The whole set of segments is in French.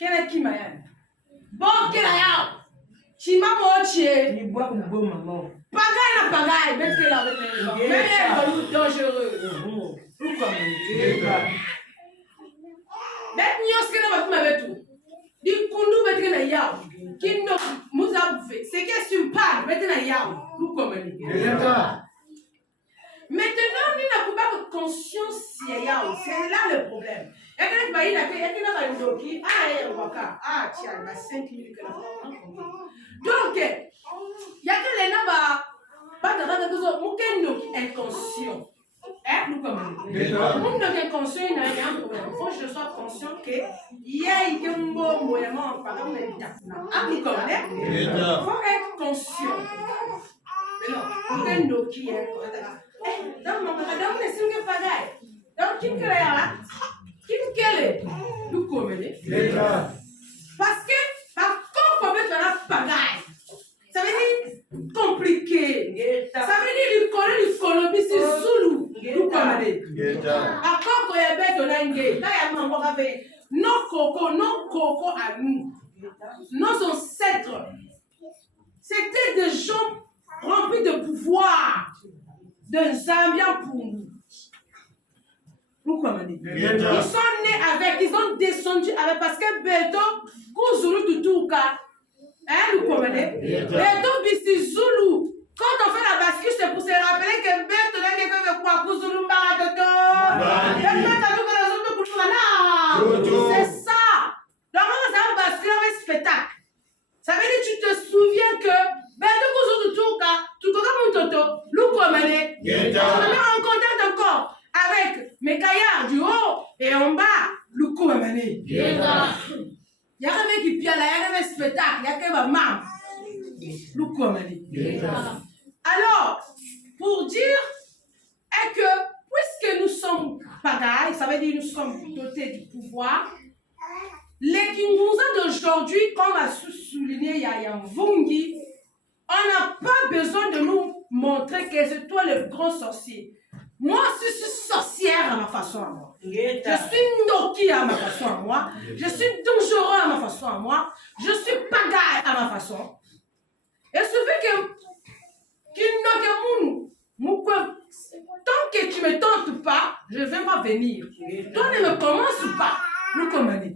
Quel est qui m'a bon, quel est Chima moitié. Ni bois comme bon maman. Pagaille na pagaille, même que là avec les gens. Même elle est dangereux. Pourquoi Bet nyos que na batuma betu. Di kundu betu na yao. Kindo muza bouffé. C'est que sympa betu na yao. Nous comme maintenant, nous n'avons pas de conscience yao. C'est là le problème. Et quand il va y aller, il y a quelqu'un qui va dire ah tiens, il y a 5 minutes que donc, il y a que les gens pas de inconscient. Hein, nous comme nous inconscient, il y a un problème. Il faut que je sois conscient que il y a un bon moyen par exemple nous comme il faut être conscient. Mais non, nous qui est donc mon madame ne sait que pareil. Donc qui crée là? Qui quel nous comme parce que par contre on va pareil. Ça veut dire compliqué. Ça veut dire le Colombie, c'est Zulu. Nous comme encore quand il y a bête de langue, là il y a encore avec nos coco à nous, nos ancêtres. C'était des gens remplis de pouvoir, de Zambia pour nous. Nous comme ils sont nés avec, ils ont descendu avec parce que Beto, Zulu Tutuka. Hein, nous comprenez? Beto Bissi Zulu. Quand on fait la bascule, c'est pour se rappeler que Beto n'a pas fait quoi pour Zulu Mbaradoto. C'est ça. Donc, on a basculé avec spectacle. Ça veut dire que tu te souviens que Beto Zulu Tutuka, Tutuka nous comprenez? Je me mets en contact encore avec mes caillards du haut et en bas, nous comprenez? Il y a un mec qui piale, il y a un spectacle, il y a un maman. Nous comprenez? Alors, pour dire est que, puisque nous sommes pareils, ça veut dire que nous sommes dotés du pouvoir, les Kinguza d'aujourd'hui, comme a souligné Yaya Mvungi, on n'a pas besoin de nous montrer que c'est toi le grand sorcier. Moi, je suis sorcière à ma façon à moi. Je suis Noki à ma façon à moi. Je suis dangereux à ma façon à moi. Je suis pagaille à ma façon. Et ce fait que tant que tu ne me tentes pas, je ne vais pas venir. Toi ne me commences pas. Nous commander.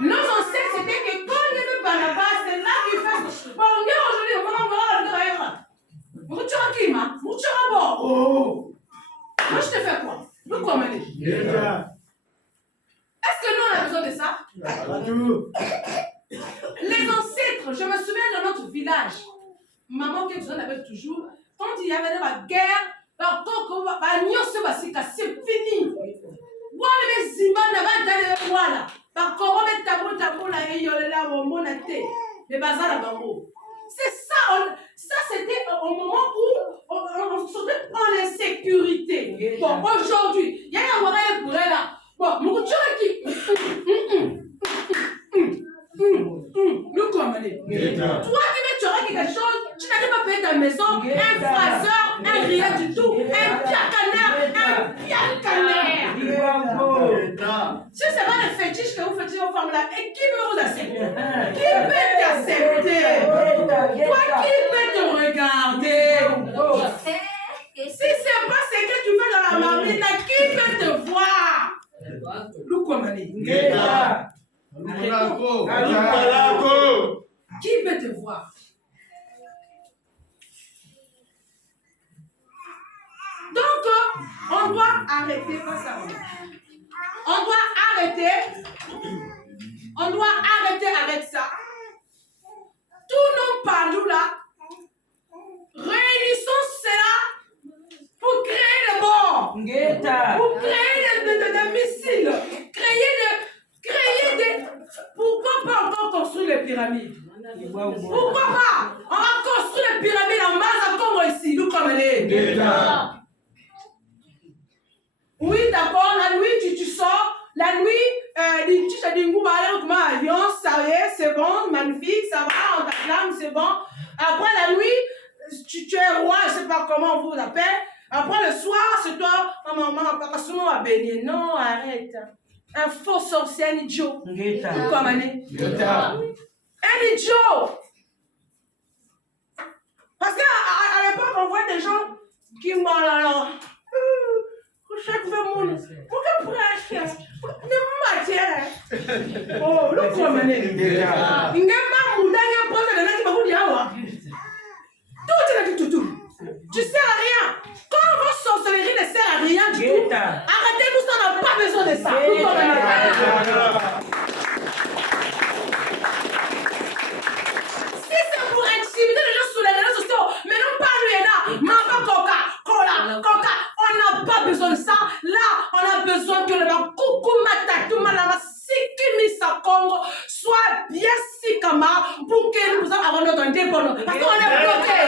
Nos ancêtres, c'était que quand il y avait Barnabas, c'est là qu'il fait. Bon, aujourd'hui, on va voir le moi, je te fais quoi? Nous commander. Est-ce que nous, on a besoin de ça? Les ancêtres, je me souviens de notre village. Maman, que on avait toujours, quand il y avait la guerre, c'est fini. Voilà les images, voilà. Par comment mettre tabou là et yolela au monaté. Les bazar à bambou. C'est ça, ça c'était au moment où on se retrouve en insécurité. Bon, aujourd'hui, il y a un moyen pour elle là. Bon, mon qui. Nous comment aller? Toi qui veux tuer quelque chose, tu n'allais pas payer ta maison, un fraseur, un rien du tout, un pied canard. Si c'est pas le fétiche que vous faites aux femmes là, et qui peut vous accepter? Qui peut t'accepter? Toi qui peut te regarder? Si c'est pas ce que tu fais dans la marmite là, qui peut te voir? Nous comment aller? Qui peut te voir? Donc, on doit arrêter ça. On doit arrêter avec ça. Tous nos parlous là, réunissons cela pour créer le bord, pour créer des missiles, créer des... Pourquoi pas encore construire les pyramides? Pourquoi pas? On va construire les pyramides en base à Congo ici, nous comme les... Oui, d'accord, la nuit tu sors, la nuit, tu te dis, avion, ça y est, c'est bon, magnifique, ça va, on t'acclame, c'est bon. Après la nuit, tu es roi, je ne sais pas comment on vous appelle. Après le soir, c'est toi, maman, papa, souvent à bénir. Non, arrête. Un faux sorcier, un idiot. Ngeta. Comme un idiot. Parce qu'à l'époque, on voit des gens qui m'ont là. Chaque fois, pourquoi pour un chien? Ne matière. Oh, le comme un il n'y a pas mouda, il y a pas de qui m'a dit ah tout. Tu sers à rien. Quand vos sorcelleries ne sert à rien du tout, arrêtez-nous, ça n'a pas besoin de ça. Si c'est pour intimider les gens sur les réseaux sociaux, mais non pas lui et là, mais pas coca, on n'a pas besoin de ça. Là, on a besoin que le coucou matatu malama sikimi sa Congo soit bien sikama pour que nous puissions avoir notre indépendance. Parce qu'on est bloqué.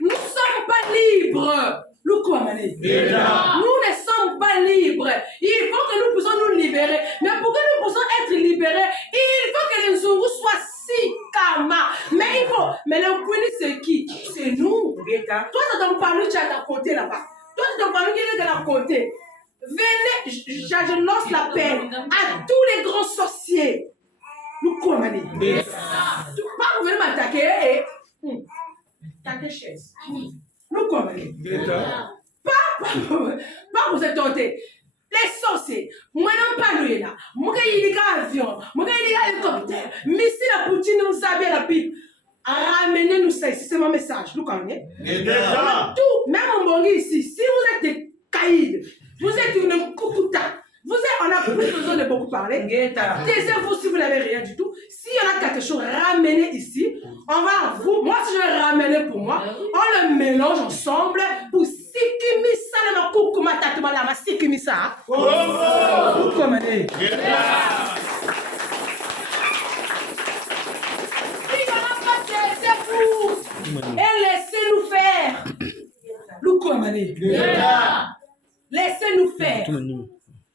Nous ne sommes pas libres. Nous ne sommes pas libres. Il faut que nous puissions nous libérer. Mais pour que nous puissions être libérés, il faut que les Nzungu soient si kama. Mais il faut. Mais le Kwini, c'est qui? C'est nous. Toi, tu t'en parles, tu es à ta côté là-bas. Toi, tu t'en parles, qui est de la côté. Venez, je lance l'appel à tous les grands sorciers. Nous commandons. Pas vous venez m'attaquer et. T'as chaise. Nous commandons. Pas vous êtes tentés. Les sorciers, moi non pas lui là. Moi il y a avion, moi il y a hélicoptère. Missile à Poutine, nous savons la pipe. Ramenez-nous ça ici, c'est mon message. Nous connaissons. Tout, même en Bongi ici, si vous êtes des caïds, vous êtes une coucouta. On n'a plus besoin de beaucoup parler. Taisez-vous si vous n'avez rien du tout. S'il y en a quelque chose, ramenez ici. On va vous, moi si je vais ramener pour moi, on le mélange ensemble pour sikimi ça le coucou matatu malama sikimi ça. Vous commandez. Il y en a pas taisez-vous et laissez-nous faire. Vous commandez. Laissez-nous faire.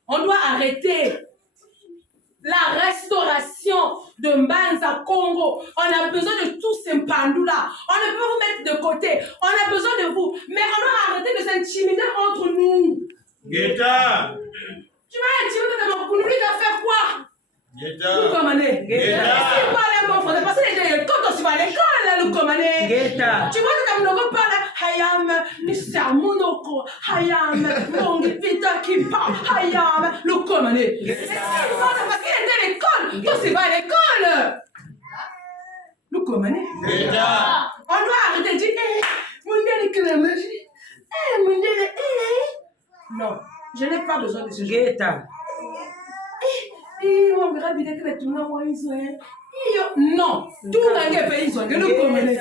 On doit arrêter la restauration de Mbanza Congo. On a besoin de tous ces pandous-là. On ne peut vous mettre de côté. On a besoin de vous. Mais on doit arrêter de s'intimider entre nous. Guetta. Tu vas intimider de mon coup. Lui, tu vas faire quoi? Guetta. Nous commander. Si pas mon frère, parce que quand on se va à l'école, nous commander. Tu vois que tu ne parles Hayam, Mr. Monoko, Hayam, Mongi Vita qui parle, Hayam, nous commander. Parce qu'il était à l'école, quand tu vas à l'école. Nous commander. On doit arrêter de dire, mon Dieu, que la magie. Mon Dieu, non, je n'ai pas besoin de ce jeu. On verra bien que les tournois vont y jouer. Non, tout le monde peut y jouer. Nous commander.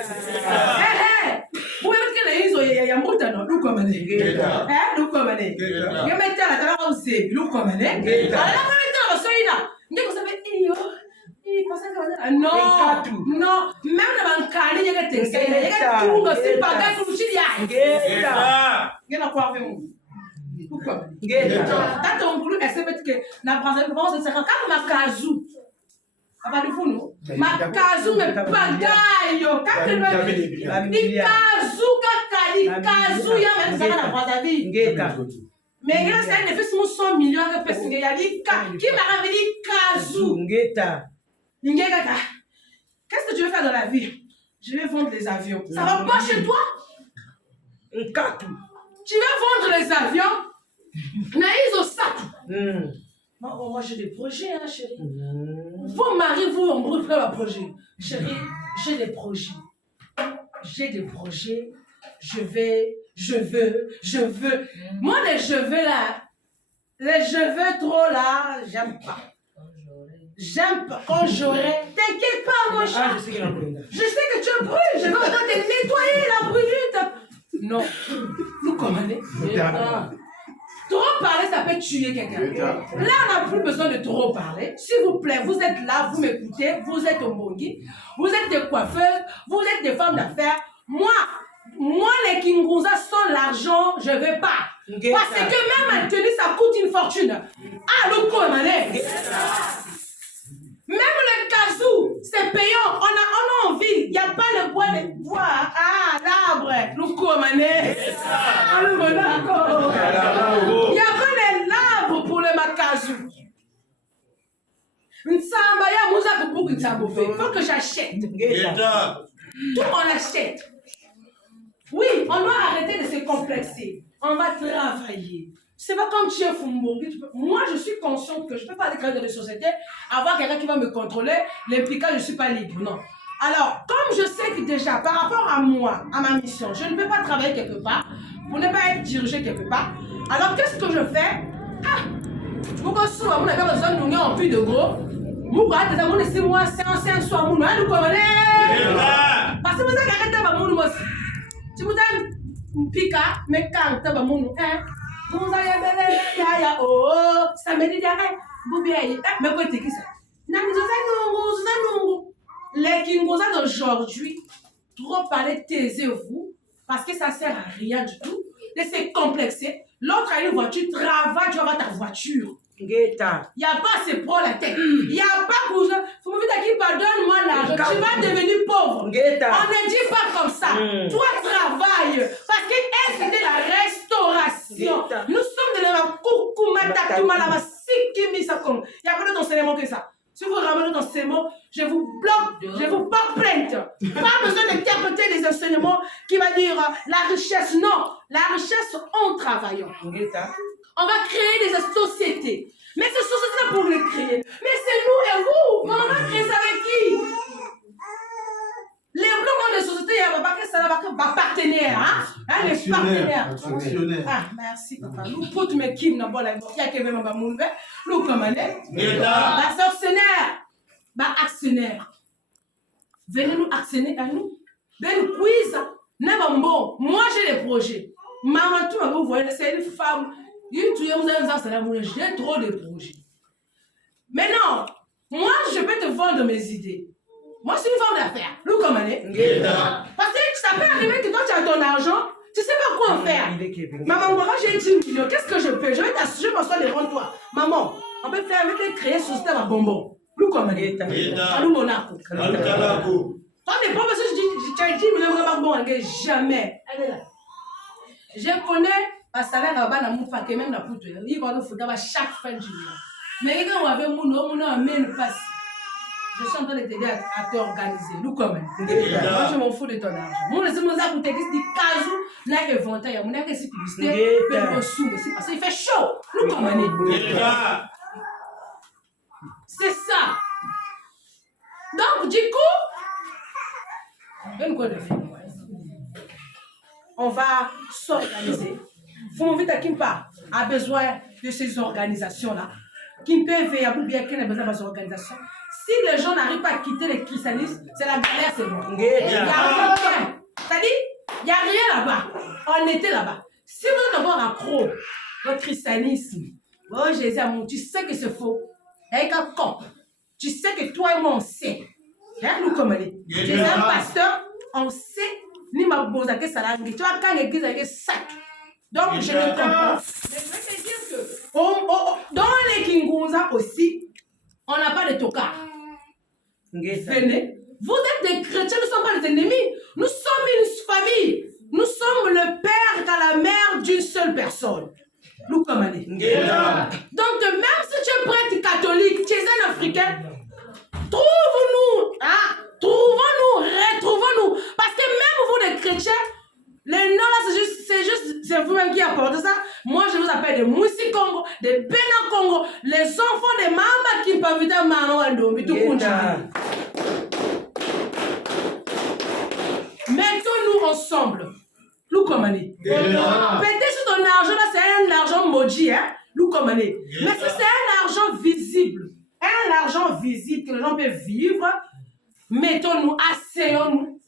Vous voyez que les gens il y a beaucoup de nous commander. Nous commander. Je mets la table au zéb, nous commander. Alors là, on est là. Vous savez, non, même dans le cas, il y a des textes, il y a des tours, c'est pas grave, vous dites, il y a quoi avec vous? Pourquoi? Quand on voulait essayer que la Brazzaville, c'est quand Makazou. Abadufunu, Makazu me pagayo. Kazu ya menzana na Brazzaville. Mais il y a un effet sur 100 millions de personnes. Il y a dit qui m'a ramené Kazu. Qu'est-ce que tu veux faire dans la vie? Je vais vendre les avions. Ça va pas chez toi? Tu veux vendre les avions? Naïs au sac. Moi j'ai des projets, hein, chérie. Vos maris, vous, on brûle plein de projets. Chérie, j'ai des projets. J'ai des projets. Je veux. Moi, les je veux là, les je veux trop là, j'aime pas. J'aime pas. Quand j'aurai, t'inquiète pas, mon chat. Je sais que tu brûles. Je vais encore te nettoyer la brûlure. Non. Nous commandons. Trop parler, ça peut tuer quelqu'un. Là, on n'a plus besoin de trop parler. S'il vous plaît, vous êtes là, vous m'écoutez, vous êtes au Mbongi, vous êtes des coiffeuses, vous êtes des femmes d'affaires. Moi, les Kingunza sans l'argent, je ne veux pas. Parce que même un tenue, ça coûte une fortune. Ah, le coup, mais Même le kazoo, c'est payant. On a en ville, il n'y a pas le bois de bois. Ah, l'arbre. Nous commanez. Il n'y a pas de l'arbre pour le makazou. Il faut que j'achète. Tout on achète. Oui, on doit arrêter de se complexer. On va travailler. C'est pas comme Chien Fumbo. Moi, je suis consciente que je ne peux pas aller créer dans les sociétés, avoir quelqu'un qui va me contrôler, l'impliquant, je ne suis pas libre. Non. Alors, comme je sais que déjà, par rapport à moi, à ma mission, je ne peux pas travailler quelque part, pour ne pas être dirigé quelque part, alors qu'est-ce que je fais? Ah! Pourquoi souvent, on n'a pas besoin de nous en plus de gros? Pourquoi c'est moi, c'est un soir, nous commandes. Parce que vous avez arrêté ma moune aussi. Tu vous as piqué, mais quand tu as ma moune, vous avez oh, ça me dit d'arrêt. Vous bien, mais quoi, t'es qui ça? Les Kingosa d'aujourd'hui, trop parler, taisez-vous, parce que ça ne sert à rien du tout. Laissez complexer. L'autre a une voiture, travaille, tu vas avoir ta voiture. Il n'y a pas assez pro la tête. Il n'y a pas pour ça. Faut me dire qui pardonne-moi l'argent. Tu vas devenir pauvre. On ne dit pas comme ça. Toi, travaille. Parce que c'était la restauration. Nous sommes de la coucou, malama, sikimi, ça comme. Il n'y a pas d'autre enseignement que ça. Si vous ramenez dans ces mots, je vous bloque, je vous porte plainte. Pas besoin d'interpréter les enseignements qui va dire la richesse. Non, la richesse en travaillant. On va créer des sociétés. Mais ces sociétés-là pour les créer. Mais c'est nous et vous. Mais on va créer ça avec qui? Les blancs des sociétés, il n'y a pas que ça, il va partenaire. Hein? Les partenaires. Ah, merci, papa. Nous, pour tous mes kim, il y a que même nous, comme la sorcenaire, actionnaire. Venez nous actionner à nous. Venez nous quiz. Bon, moi, j'ai des projets. Maman, tout vous voyez, c'est une femme. J'ai trop de projets. Mais non, moi, je peux te vendre mes idées. Moi, c'est une femme d'affaires. Nous, comment elle est? Parce que ça peut arriver que toi, tu as ton argent, tu ne sais pas quoi en faire. Maman, moi, j'ai 10 millions. Qu'est-ce que je peux? Je vais t'assurer, je m'assois devant toi. Maman, on peut faire avec les créer société à bonbon. Nous, comment elle est? Nous, Monaco. Toi, n'est pas parce que je dis 10 millions de bonbons. Jamais. Elle est là. Je connais. Parce que salaire à mon fa que même la poutre il va nous foutre chaque fin du mois. Mais quand on avait mon amène passe. Je suis en train de t'aider à t'organiser. Nous comme moi je m'en fous de ton argent. Moi c'est mon ça pour t'aider dit casou là éventail mon a que c'est publicité mais sous parce qu'il fait chaud. Nous comme c'est ça. Donc du coup on va s'organiser. Fumovita Kimpa a besoin de ces organisations-là. Kimpa veille à bien qu'il a besoin de ces organisations. Si les gens n'arrivent pas à quitter le christianisme, c'est la galère, c'est bon. Il n'y a rien. C'est-à-dire, il n'y a rien là-bas. On était là-bas. Si vous êtes encore accro au christianisme, oh Jésus, tu sais que c'est faux. Avec un corps. Tu sais que toi et moi, on sait. Nous, comme elle est. Tu es un pasteur, on sait. Ni ma bosa que ça l'a. Tu vois, quand l'église a un sac. Donc, je ne comprends pas. Mais je vais te dire que dans les Kingosa aussi, on n'a pas de tocard. Venez. Vous êtes des chrétiens, nous ne sommes pas des ennemis. Nous sommes une famille. Nous sommes le père et la mère d'une seule personne. Nous comme allez. Donc, même si tu es prêtre catholique, tu es un Africain, trouve-nous. Hein? Trouvons-nous, retrouvons-nous. Parce que même vous, les chrétiens, les noms là, c'est vous-même qui apportez ça. Moi, je vous appelle des Moussi Congo, des Bena Congo, les enfants des Mamba qui peuvent vite mettons-nous ensemble. Nous comme année. Peut-être sur ton argent là, c'est un argent maudit, hein. Nous comme année. Mais si c'est un argent visible, que les gens peuvent vivre, mettons-nous, asseyons-nous.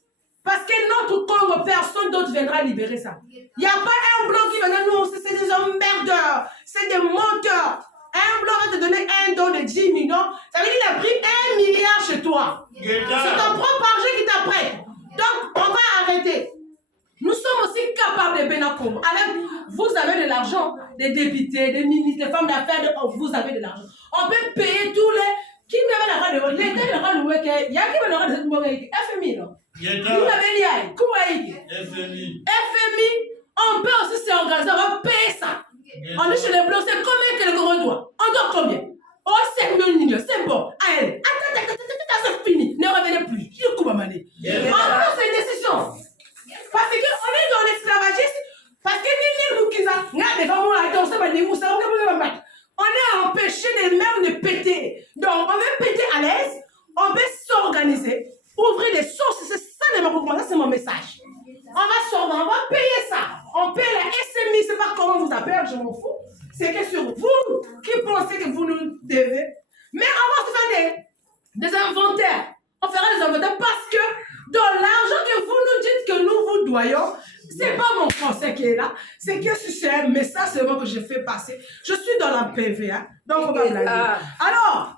Parce que notre Congo, personne d'autre viendra libérer ça. Il n'y a pas un blanc qui viendra nous, c'est des emmerdeurs, c'est des menteurs. Un blanc va te donner un don de 10 millions, ça veut dire qu'il a pris 1 milliard chez toi. C'est ton propre argent qui t'apprête. Donc, on va arrêter. Nous sommes aussi capables de Benakom. Alors, vous avez de l'argent, des députés, des ministres, des femmes d'affaires, vous avez de l'argent. On peut payer tous les... Qui me met l'argent FMI, on peut aussi s'organiser, on va payer ça. On est chez les Blancs, c'est combien que le Congo doit? On doit combien? Oh, 5 millions, c'est bon. Allez, attends, c'est fini. Ne revenez plus. Je coupe à maner. Encore, c'est une décision. Parce qu'on est dans l'esclavagisme. Parce que on est empêché de même de péter. Donc, on veut péter à l'aise. On veut s'organiser. Ouvrir des sources. C'est ça, c'est mon message. On va payer ça. On paye la SMI, c'est pas comment vous appelez, je m'en fous. C'est que sur vous qui pensez que vous nous devez. Mais on va se faire des inventaires. On fera des inventaires parce que dans l'argent que vous nous dites que nous vous doyons, c'est pas mon français qui est là. C'est que c'est un message seulement que je fais passer. Je suis dans la PVA. Donc on va blaguer. Alors,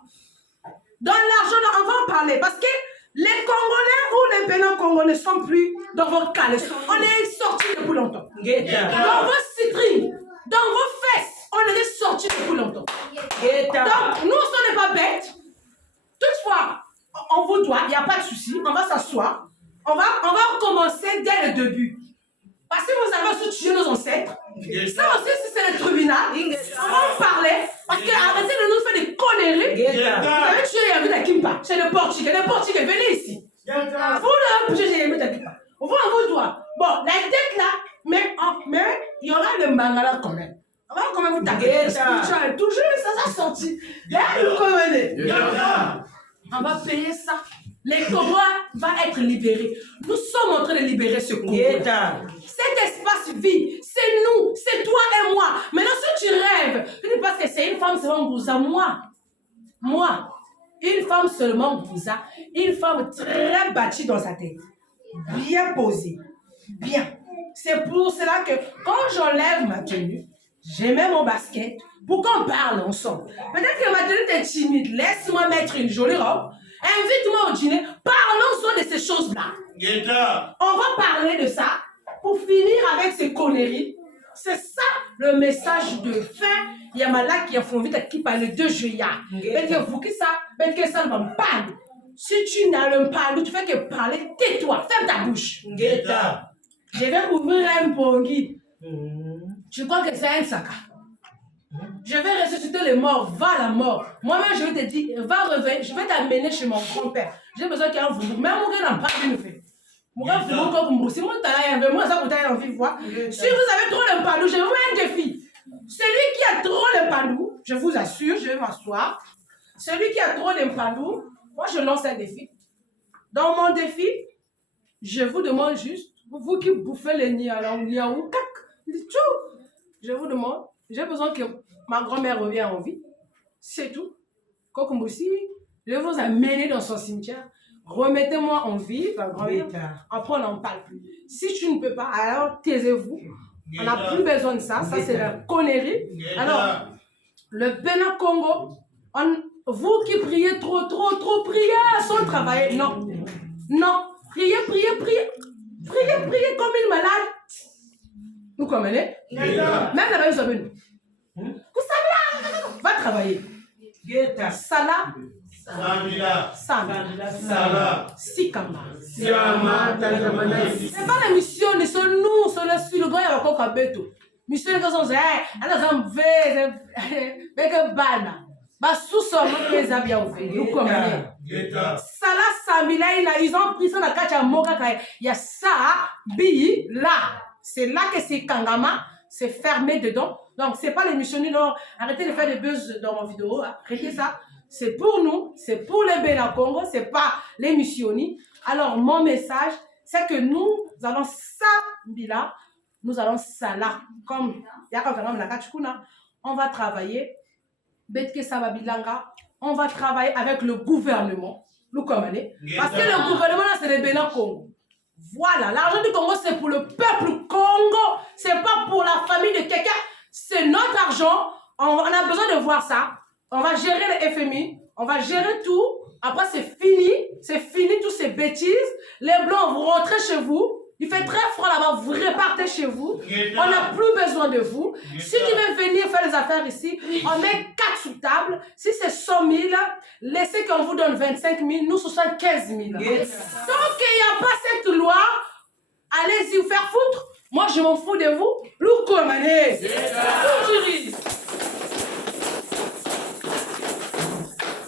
dans l'argent, on va en parler parce que les Congolais ou les Bénin Congolais ne sont plus dans vos caleçons. On est sortis depuis longtemps. Dans vos citrines, dans vos fesses, on est sortis depuis longtemps. Donc, nous, on n'est pas bêtes. Toutefois, on vous doit, il n'y a pas de souci. On va s'asseoir. On va commencer dès le début. Parce que vous avez aussi tué nos ancêtres. Ça aussi, c'est le tribunal. On va en parler. Parce que arrêtez de nous faire des conneries. Vous avez tué Yamit Akimpa chez le Portugais. Les Portugais, venez ici. Vous ne pouvez pas Yamit Akimpa. On vous doit. Bon, la tête là, mais il y aura le mangala quand même. On va quand même vous taguer. Toujours, ça sorti. Vous comprenez. On va payer ça. Les Congois vont être libérés. Nous sommes en train de libérer ce Congo. Cet espace vide, c'est nous, c'est toi et moi. Maintenant, si tu rêves, tu penses que c'est une femme seulement vous a moi, une femme seulement vous a, une femme très bâtie dans sa tête, bien posée, bien. C'est pour cela que quand j'enlève ma tenue, j'ai même mon basket pour qu'on parle ensemble. Peut-être que ma tenue est timide, laisse-moi mettre une jolie robe. Invite-moi au dîner, parlons de ces choses-là. On va parler de ça pour finir avec ces conneries. C'est ça le message de fin. Yamala qui a fondé qui parle le 2 juillet. Si tu n'as pas, tu fais que parler, tais-toi, ferme ta bouche. Je vais ouvrir un pongi. Tu crois que c'est un saka? Je vais ressusciter les morts, va à la mort. Moi-même, je vais te dire, va revenir, je vais t'amener chez mon grand-père. J'ai besoin qu'il y ait un voodoo. Même mon gars n'a pas vu nous faire. Si vous avez trop le pandou, je vais vous un défi. Celui qui a trop le pandou, je vous assure, je vais m'asseoir. Celui qui a trop le pandou, moi je lance un défi. Dans mon défi, je vous demande juste, vous qui bouffez les niaou, je vous demande, j'ai besoin que ma grand-mère revienne en vie. C'est tout. Kokumbusi, je vais vous amener dans son cimetière. Remettez-moi en vie, ma grand-mère. Après, on n'en parle plus. Si tu ne peux pas, alors taisez-vous. On n'a plus besoin de ça. Ça, c'est la connerie. Alors, le Bénin Congo, vous qui priez trop, priez sans travailler. Non. Priez comme une malade. Vous comprenez? Même là-bas, ils ont venu. Vous savez là, va travailler. Salah. Sala. Sikama. C'est pas la mission, c'est nous, c'est le slogan, il y a encore un béto. Mission, ils sont ils ont pris ça dans la il y a ça, là. C'est là que c'est Kangama, c'est fermé dedans. Donc, c'est pas les missionnaires, non. Arrêtez de faire des buzz dans mon vidéo, arrêtez ça. C'est pour nous, c'est pour les Bénin Congo, c'est pas les missionnaires. Alors, mon message, c'est que nous allons ça, Bila, nous allons ça là. Comme, on va travailler, on va travailler avec le gouvernement. Vous comprenez? Parce que le gouvernement, là, c'est les Bénin Congo. Voilà, l'argent du Congo, c'est pour le peuple Congo. C'est pas pour la famille de quelqu'un. C'est notre argent. On a besoin de voir ça. On va gérer le FMI. On va gérer tout. Après, c'est fini. C'est fini, toutes ces bêtises. Les Blancs, vous rentrez chez vous. Il fait très froid là-bas. Vous repartez chez vous. On n'a plus besoin de vous. Si tu veux venir faire les affaires ici. On met 4 sous table. Si c'est 100 000, laissez qu'on vous donne 25 000, nous 75 000. Yes. Tant qu'il n'y a pas cette loi, allez-y vous faire foutre. Moi, je m'en fous de vous. Louko, mané.